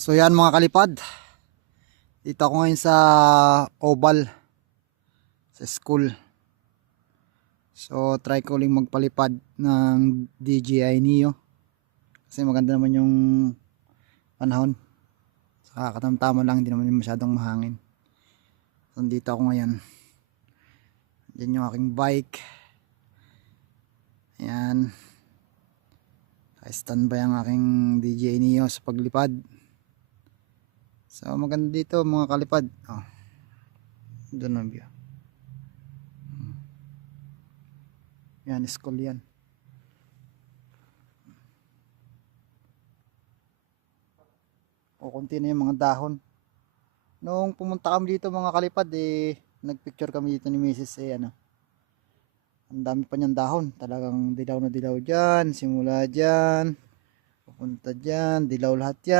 So yan mga kalipad, dito ako ngayon sa Oval, sa school. So try ko uling magpalipad ng DJI Neo kasi maganda naman yung panahon. Saka katamtaman lang, hindi naman yung masyadong mahangin. So dito ako ngayon. Diyan yung aking bike. Ayan. Standby ang aking DJI Neo sa paglipad. So maganda dito mga kalipad. Oh, doon ang view. Yan, school yan. O konti na yung mga dahon. Nung pumunta kami dito mga kalipad, nagpicture kami dito ni Mrs. Ano. Ang dami pa niyang dahon. Talagang dilaw na dilaw dyan. Simula dyan. Pupunta dyan. Dilaw lahat yan.